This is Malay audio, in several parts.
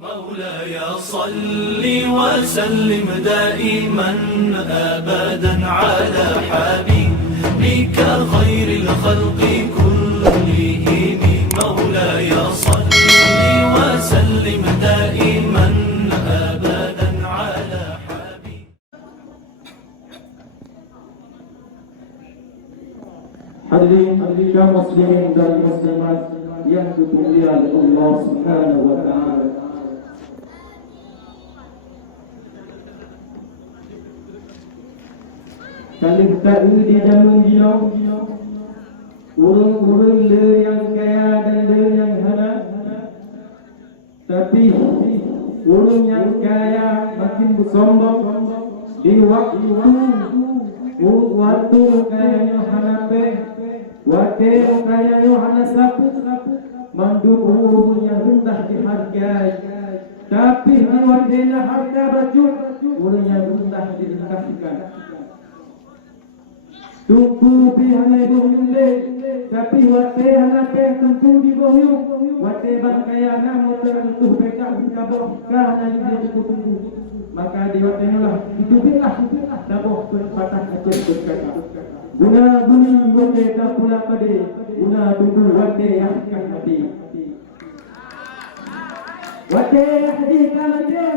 مولاي صل وسلم دائما أبدا على حبيبك خير الخلق كلهم. مولاي صل وسلم دائما أبدا على حبيبك. Hadirin kaum muslimin dan muslimat yang dimuliakan Allah Subhanahu wa taala. Kalau kita di zaman dia, urung-urung le yang kaya dan le yang hana, tapi urung yang kaya makin bersombong di waktu kayanya hana pe, waktu kayanya hana sapu, mandung urung yang rendah dihargai, tapi waktunya harga baju urung yang rendah direndahkan. Tumpu pihana bohule, tapi wate hana pe tumpu di bohyu, wate bangkaya namun terentuh pekak kabok kana di tumpu. Maka di wate lah hiduplah daboh patah aceh berkata. Guna buni wate tak pula pade, guna tumpu wate yang kan mati. Wate hadi kalade,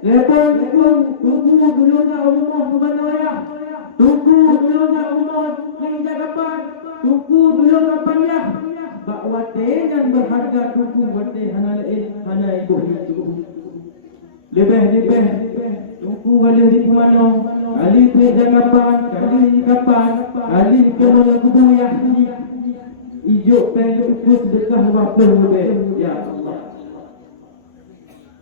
lebon tumpu dulunya umur kubanaya. Tunggu dulu nak umur yang jagapan. Tunggu dulu kapan ya. Bak wate yang berharga tunggu wate hana ibu itu. Lebih. Tunggu wali di mana? Ali ke jagapan, kali kapan? Ali ke mana kubu ya? Ijo penduk ku sedekah waktu lebih. Ya Allah.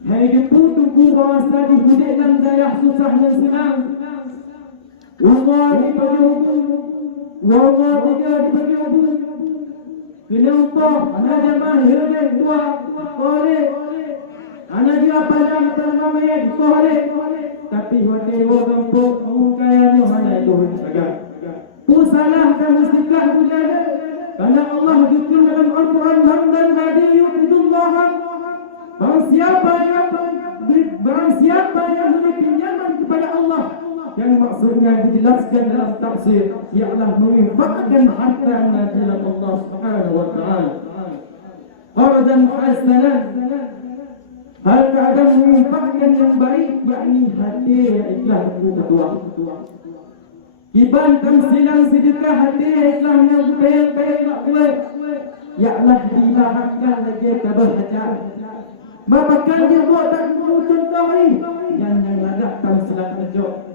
Hai tunggu bahasa di hudek dan daya susah dan senang. Umar dibagi hukum, Umar dibagi hukum. Kenapa? Anak jamaah hilang dua kore. Anak dia padang termamen kore. Tapi waktu orang pun mungkayanya hanya itu agak. Pusalah dan mustikah bulan. Karena Allah jujur dalam Al-Quran dan Nabiyu Bidullah. Barang siapa yang memiliki nyaman kepada Allah, yang maksudnya dijelaskan dalam tafsir ialah menginfakkan hartanya dalam Allah Subhanahu wa taala. Qaradan hasanan. Hal keadaan menginfakkan yang baik yakni hati yang ikhlas kedua. Kiban tamsilan sedekah hati ikhlas yang baik ialah dilahatkan lagi keberhajat. Makan dia buat tak contoh ini yang ladak tamsilan ajo.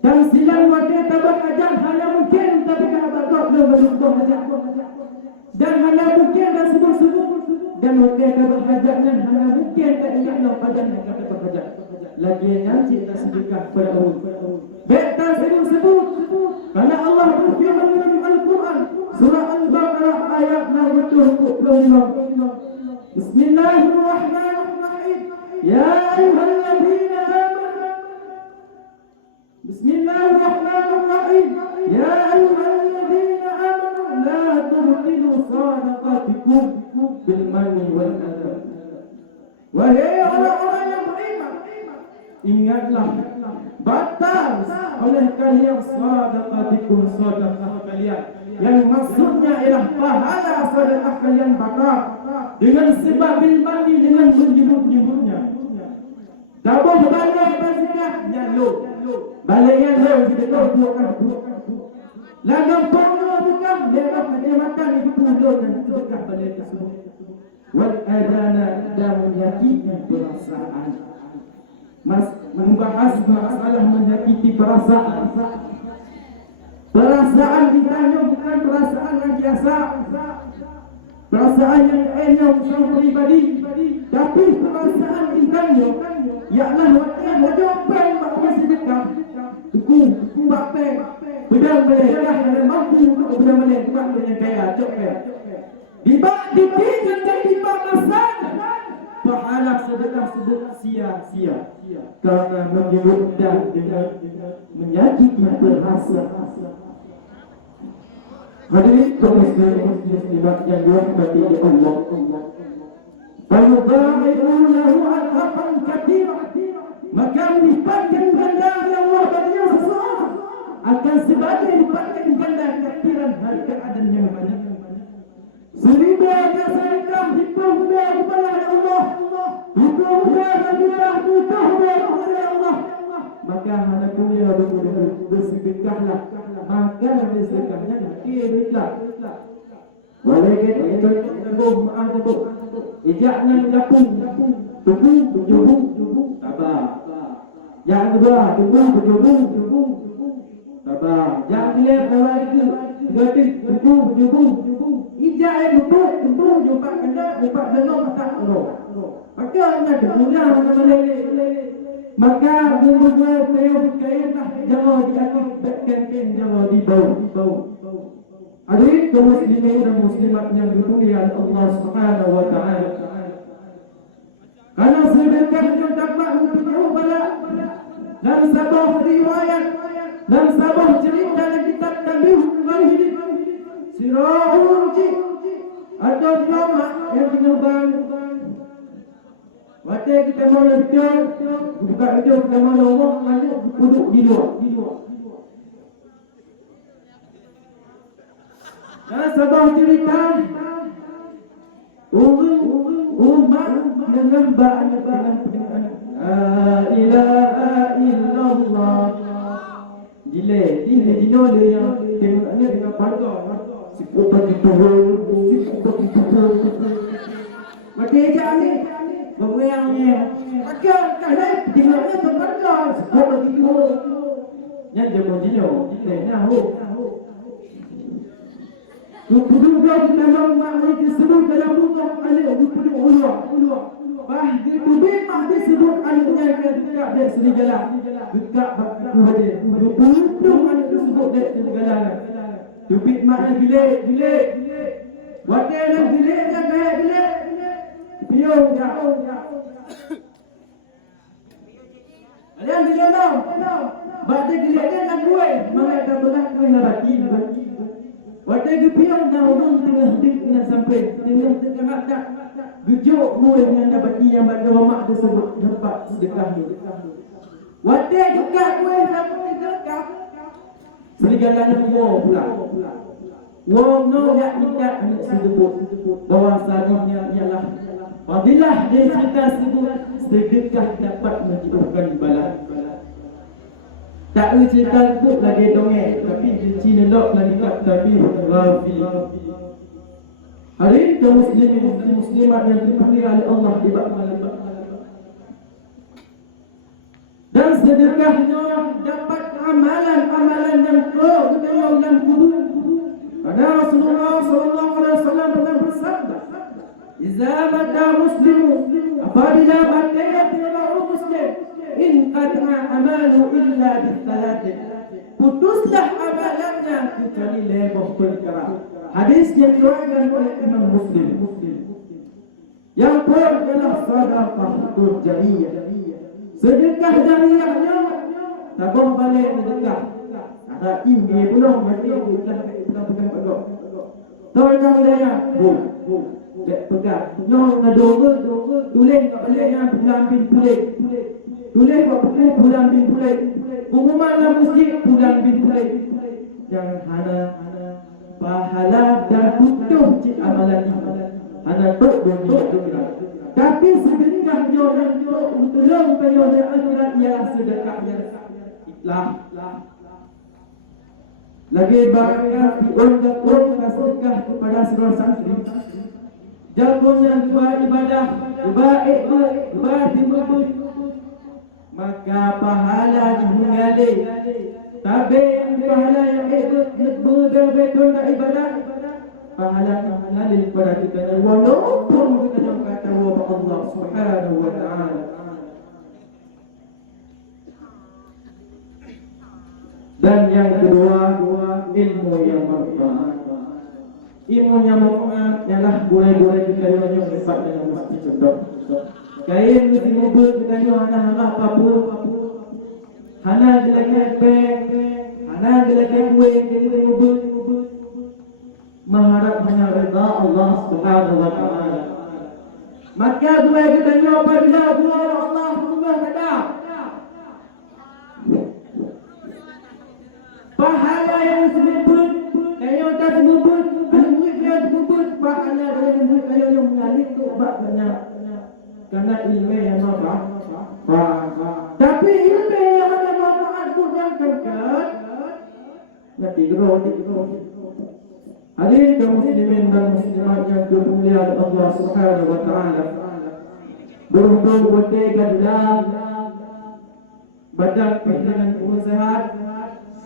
Dan silang wajah tabak ajar hanya mungkin tapi kalau tak belum beruntung ajar. Dan hanya mungkin dan sebut-sebut dan wajah tabak ajar dan hanya mungkin tak ingat nak pajan yang kata berhajat. Lagi yang cinta sedekah pada Allah. Beta sebut-sebut karena Allah berfirman dalam Al-Quran surah Al-Baqarah ayat 65. Bismillahirrahmanirrahim. Ya ayyuhalladzina amanu. Bismillahirrahmanirrahim. Ya ayyuhalladzina amanu la tubtilu shadaqatikum bil manni wal adha. Wahai orang-orang yang beriman, ingatlah batal oleh kalian shadaqatikum sedekah kalian. Yang maksudnya ialah pahala sedekah kalian batal dengan sebab bil manni dengan menyebut-nyebutnya. Dapat banyak bersedekahnya lo. Baliknya lo kita tahu kan. Lagam porno bukan dia makan itu pulau dan sedekah balik tersebut. Wal adana dan menyakiti perasaan. Membahas masalah menyakiti perasaan. Perasaan ditanya bukan perasaan yang biasa. Perasaan yang enyam sama pribadi. Tapi perasaan ditanya ialah wajah makan sedekah. Tuku bakpe. Bedang boleh dah ada mampu untuk bedang boleh buat dengan kaya cok kaya. Dibak ditinggal dan dibak masak. Pahala sedekah sebut sia-sia karena menyebutkan dengan menyakiti perasaan. Hadirin kaum muslimin yang dirahmati Allah. Fayudha'ifu lahu kita butuh kepada Allah, maka hana punya bersedekahlah, maka bersedekahnya ikhlas. Walaupun itu maaf tu, ijaknya dapung, tubuh, sabar. Yang kedua, tubuh, sabar. Yang kelima orang itu, gatis, tubuh. Ijak yang tubuh, jumpa kena, jumpa dengar tak roh. Maka hanya berguna macam mana? Maka berdua beliau berkaitan jangan di atas backend jangan di bawah. Hadirin kaum muslimin dan muslimat yang dimuliakan Allah Subhanahu wa taala. Karena sedekah yang dapat mempunyai bala dan sabah riwayat dan sabah cerita dalam kitab Nabi Muhammad Sirahul atau ulama yang dinubuat. Waktu kita mau lepas, buka video kita mau Allah, lalu duduk di luar. Dan sabah cerita umat dengan dengan ilaha illallah. Dile dino le yang tengoknya dengan pada sikut bagi turun. Mati jani bergoyangnya. Maka kalau tengoknya berpada sikut bagi turun. Yang dia dino, nahu. Duduk dalam makhluk disebut dalam rumah alih duduk ulur. Bahdi tubik mahdi sebut alihnya dekat dia serigala. Dekat bahdi. Duduk alih disebut dia serigala. Tubik mahdi bilik. Wakil yang biliknya kayak bilik. Piung jauh. Ada yang bilik tau. Bahdi biliknya nak kuih. Mana tak pernah kuih nak baki. Waktu itu piang dah orang tengah sampai tengah tak gejuk muai dengan dapati yang pada mamak tersebut dapat sedekah ni. Waktu dekat muai sampai sedekah serigalanya pula. Wong no yak ikat anak sebut bahawa sarinya ialah fadilah dia cerita sebut sedekah dapat menjadikan bala. Tak cerita tu lagi dongeng tapi di Cina lok lagi tak tapi rafi. Hari ini kaum muslimat yang dipanggil oleh Allah di bab malam. Dan sedekahnya dapat amalan yang kedua dalam kubur. Karena Rasulullah sallallahu alaihi wasallam pernah bersabda, "Idza mata muslimu apabila mati orang muslim in qat'a amalu illa bithalathin." Putuslah amalannya kecuali lebih perkara. Hadis yang diriwayatkan oleh Imam Muslim. Yang pertama adalah sedekah jariyah. Sedekah jariyahnya tabung balik sedekah. Ada tinggi belum mati kita pegang pedok. Tahu yang daya? Dek pegang. Yang ada tulis kat balik yang bulan bin tulis. Tulis kat buku bulan bin tulis. Pengumuman dalam masjid bulan bin tulis. Yang hana pahala dan butuh cik amalan ini. Hana tok dunia. Tapi sedekahnya yang tolong pada akhirat ialah sedekah yang ikhlas. Lagi barangkali diundang sedekah kepada saudara santri. Jagonya buat ibadah, ibadah dimulai. Maka pahala mengalir. Tapi pahala yang ikut betul ibadah, pahala mengalir kepada kita. Walaupun kita yang kata Allah Subhanahu wa taala. Dan yang kedua, ilmu yang bermanfaat. Ilmu yang bermanfaat ialah boleh-boleh kita yang dapat dengan mesti contoh. Kain mesti mobil kita yang hana apa-apa. Hana gelakan pek, hana gelakan kue jadi mobil. Mengharap hanya redha Allah Subhanahu wa taala. Maka boleh kita yang apabila Allah Subhanahu wa taala pahala yang sebut, yang tak sebut, murid yang sebut, pahala yang murid yang mengalir tu banyak. Karena ilmu yang nampak, Tapi ilmu yang ada manfaat Quran kan? Ya tidur. Hadirin kaum muslimin dan muslimat yang dimuliakan Allah Subhanahu wa taala. Berhubung bertegan dalam badan dengan umur sehat.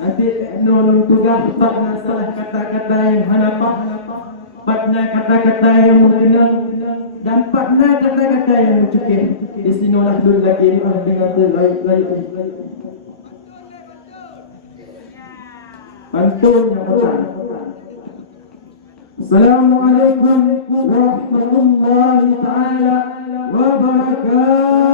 Nanti nolong tugas pada salah kata-kata yang hanapah, pada kata-kata yang menghilang, dan pada kata-kata yang mencekik. Di sinilah dulu lagi dengan terbaik-baik. Pantun yang pertama. Assalamualaikum warahmatullahi taala wabarakatuh.